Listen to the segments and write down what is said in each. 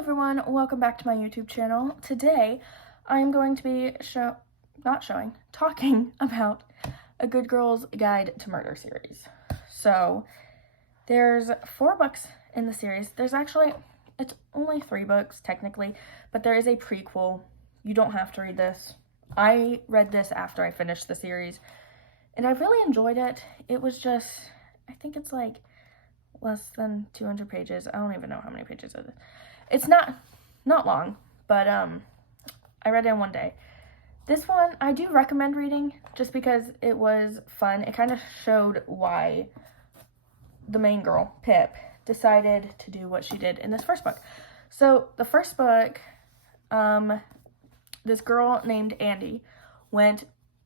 everyone, welcome back to my YouTube channel. Today, I'm going to be talking about A Good Girl's Guide to Murder series. So, there's 4 books in the series. It's only 3 books technically, but there is a prequel. You don't have to read this. I read this after I finished the series, and I really enjoyed it. It was just, I think it's like less than 200 pages. I don't even know how many pages it is. It's not long, but I read it in one day. This one I do recommend reading just because it was fun. It kind of showed why the main girl, Pip, decided to do what she did in this first book. So the first book, this girl named Andy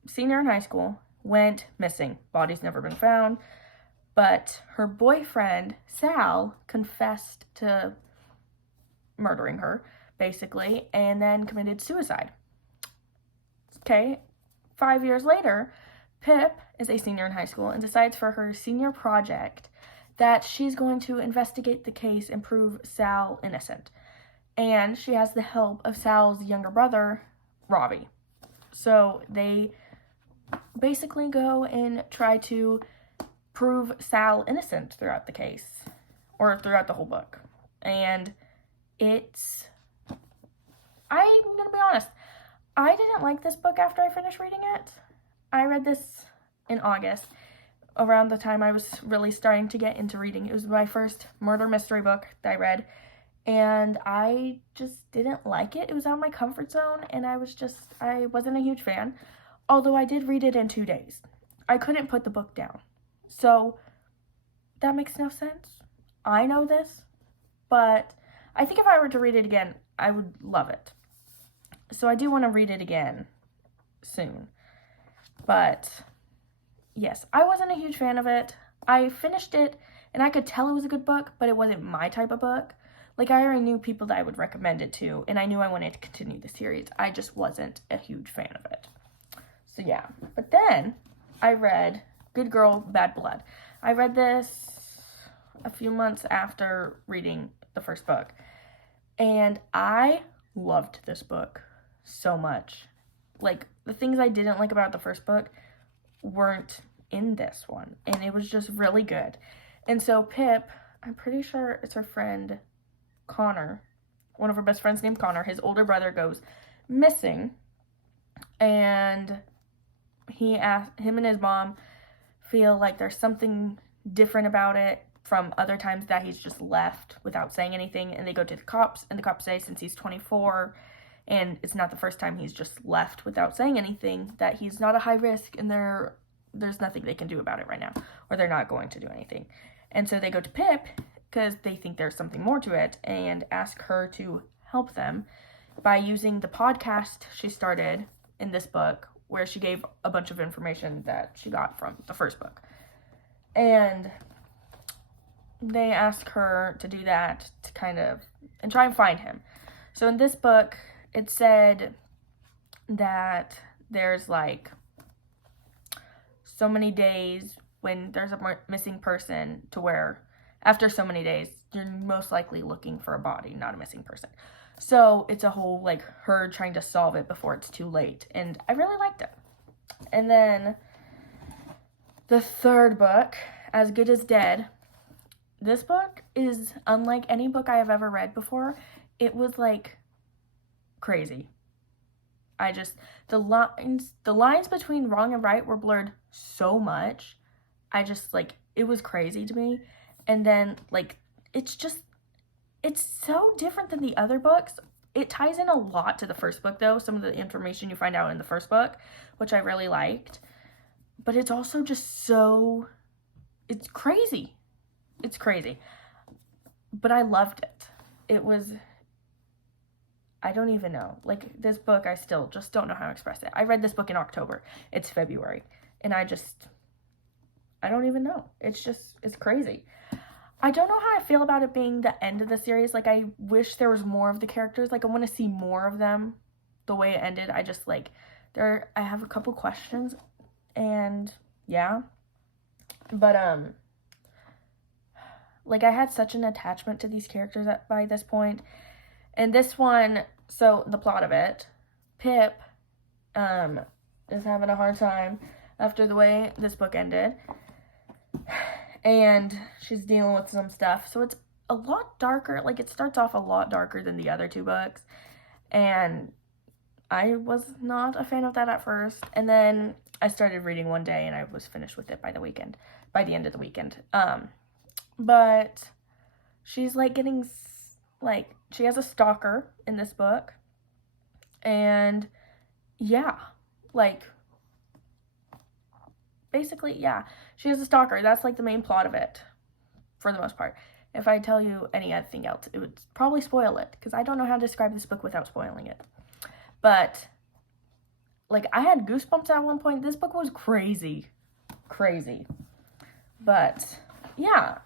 senior in high school, went missing. Body's never been found, but her boyfriend, Sal, confessed to murdering her, basically, and then committed suicide. Okay, 5 years later, Pip is a senior in high school and decides for her senior project that she's going to investigate the case and prove Sal innocent. And she has the help of Sal's younger brother, Robbie. So they basically go and try to prove Sal innocent throughout the case, or throughout the whole book. And I'm gonna be honest, I didn't like this book after I finished reading it. I read this in August, around the time I was really starting to get into reading. It was my first murder mystery book that I read, and I just didn't like it. It was out of my comfort zone, and I wasn't a huge fan, although I did read it in 2 days. I couldn't put the book down. So, that makes no sense. I know this, but I think if I were to read it again, I would love it. So I do want to read it again soon. But yes, I wasn't a huge fan of it. I finished it and I could tell it was a good book, but it wasn't my type of book. Like, I already knew people that I would recommend it to, and I knew I wanted to continue the series. I just wasn't a huge fan of it. So yeah, but then I read Good Girl, Bad Blood. I read this a few months after reading the first book, and I loved this book so much. Like, the things I didn't like about the first book weren't in this one, and it was just really good. And so Pip, I'm pretty sure it's her friend Connor, one of her best friends named Connor, his older brother goes missing, and him and his mom feel like there's something different about it from other times that he's just left without saying anything, and they go to the cops, and the cops say since he's 24 and it's not the first time he's just left without saying anything, that he's not a high risk, and there's nothing they can do about it right now, or they're not going to do anything. And so they go to Pip because they think there's something more to it, and ask her to help them by using the podcast she started in this book, where she gave a bunch of information that she got from the first book. And they ask her to do that and try and find him. So in this book, it said that there's like so many days when there's a missing person to where after so many days, you're most likely looking for a body, not a missing person. So it's a whole like her trying to solve it before it's too late. And I really liked it. And then the third book, As Good as Dead. This book is unlike any book I have ever read before. It was like crazy. The lines between wrong and right were blurred so much. It was crazy to me. And then it's so different than the other books. It ties in a lot to the first book though, some of the information you find out in the first book, which I really liked. But it's also just it's crazy. It's crazy. But I loved it. I don't even know. Like, this book, I still just don't know how to express it. I read this book in October. It's February. And I don't even know. It's crazy. I don't know how I feel about it being the end of the series. Like, I wish there was more of the characters. Like, I want to see more of them the way it ended. I have a couple questions. And, yeah. But, like, I had such an attachment to these characters by this point, And this one, so the plot of it, Pip is having a hard time after the way this book ended. And she's dealing with some stuff. So it's a lot darker. Like, it starts off a lot darker than the other two books. And I was not a fan of that at first. And then I started reading one day and I was finished with it by the end of the weekend. But she's like getting, like, she has a stalker in this book. And yeah, like, basically, yeah, she has a stalker. That's like the main plot of it for the most part. If I tell you anything else, it would probably spoil it because I don't know how to describe this book without spoiling it. But like, I had goosebumps at one point. This book was crazy. But yeah,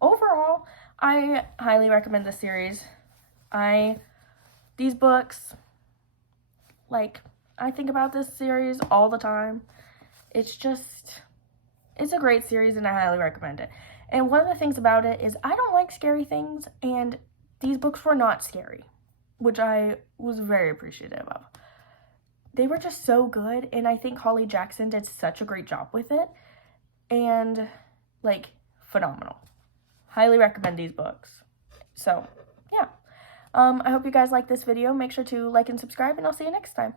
overall, I highly recommend this series. These books, like, I think about this series all the time. It's a great series and I highly recommend it. And one of the things about it is I don't like scary things, and these books were not scary, which I was very appreciative of. They were just so good, and I think Holly Jackson did such a great job with it, and, like, phenomenal. Highly recommend these books. So, yeah. I hope you guys like this video. Make sure to like and subscribe, and I'll see you next time.